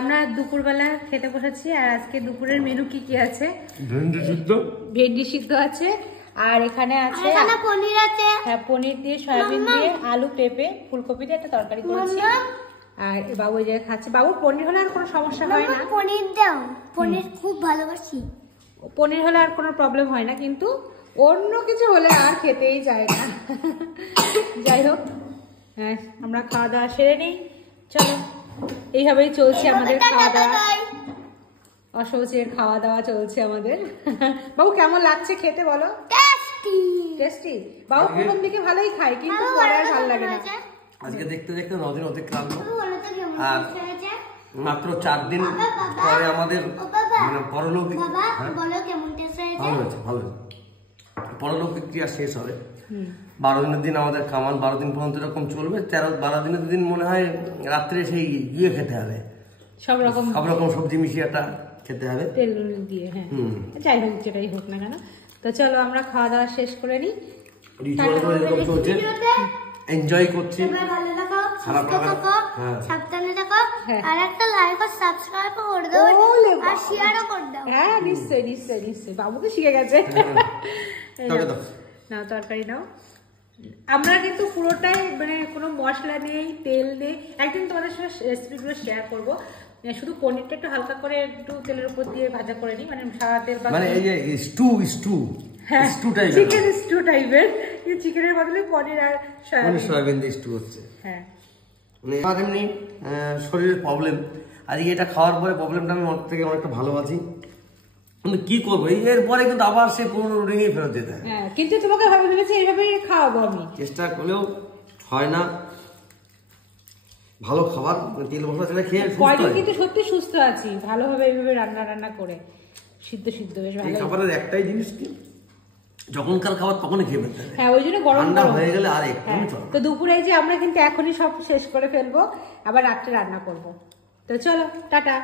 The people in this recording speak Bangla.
আমরা দুপুরবেলা খেতে বসেছি আর আজকে দুপুরের মেনু কি কি আছে? ভেন্ডি সিদ্ধ আছে আর এখানে আছে পনির আছে। হ্যাঁ, পনির দিয়ে সয়াবিন দিয়ে আলু পেঁপে ফুলকপি দিয়ে একটা তরকারি করেছি। আর বাবু এই জায়গায় খাচ্ছে। বাবু পনির হলে আর কোনো সমস্যা হয় না। পনির দাও, পনির খুব ভালোবাসি। পনির হলে আর কোনো প্রবলেম হয় না, কিন্তু অন্য কিছু হলে আর খেতেই যায় না। যাই হোক, হ্যাঁ আমরা খাওয়া দাওয়া সেরে নিই। চলো, এইভাবেই চলছে আমাদের খাওয়া দাওয়া। অসহজের খাওয়া দাওয়া চলছে আমাদের। বাবু কেমন লাগছে খেতে বলো? Tasty tasty. বাবু প্রথম দিকে ভালোই খায়, কিন্তু পরে আর ভালো লাগে না। আজকে দেখতে দেখতে 9 দিন অতিক্রান্ত, আর মাত্র 4 দিন পরে আমাদের মানে পরলৌকিক পরলৌকিক ক্রিয়া শেষ হবে। 12 দিনের দিন আমাদের কামান 12 দিন পর্যন্ত এরকম চলবে। 12 দিনের দিন মনে হয় রাত্রে সেই ইয়ে খেতে হবে, সব রকম সবজি মিশিয়ে একটা খেতে হবে তেল দিয়ে। হ্যাঁ, যাই হোক যেটাই হোক না কেন। তো চলো আমরা খাওয়া দাওয়া শেষ করে নিই। রিচুয়াল এরকম চলছে, এনজয় করছি। সাবধানে থাকো, আর একটা লাইক আর সাবস্ক্রাইব করে দাও আর শেয়ারও করে দাও। হ্যাঁ নিশ্চয়ই নিশ্চয়ই নিশ্চয়ই, বাবু তো শিখে গেছে। নাও তরকারি নাও। আমরা কিন্তু পুরোটাই মানে কোনো মশলা নেই, তেল নেই। একদিন তোমাদের সঙ্গে রেসিপিগুলো শেয়ার করবো। শুধু পনিরটা একটু হালকা করে একটু তেলের উপর দিয়ে ভাজা করে নিই, মানে সাদা তেল, মানে এই যে স্টু টাইপের, চিকেন স্টু টাইপের, কিন্তু চিকেনের বদলে পনির আর সয়াবিন দিয়ে স্টু হচ্ছে। হ্যাঁ, মানে আমার এমনি শরীরের প্রবলেম, আর এটা খাওয়ার পরে প্রবলেমটা আমি ওর থেকে অনেকটা ভালো আছি। কিন্তু কি করবো, এরপরে কিন্তু আবার সেই পুরোনো রুটিনে ফেরত যেতে হয়। হ্যাঁ, কিন্তু তোমাকে ভাবে ভেবেছি এইভাবে খাওয়াবো আমি, চেষ্টা করলেও হয় না। ভালো খাবার তেল মশলা ছেড়ে খেয়ে কিন্তু সত্যি সুস্থ আছি ভালোভাবে এইভাবে রান্না করে সিদ্ধ বেশ ভালো। এই খাবারের একটাই জিনিস কি, যখনকার খাবার তখনই খেয়ে ফেলতে হবে। হ্যাঁ, ওই জন্য গরম হয়ে গেলে আর একদমই চলে। তো দুপুরে যে আমরা কিন্তু এখনই সব শেষ করে ফেলবো, আবার রাত্রে রান্না করবো। তো চলো টাটা।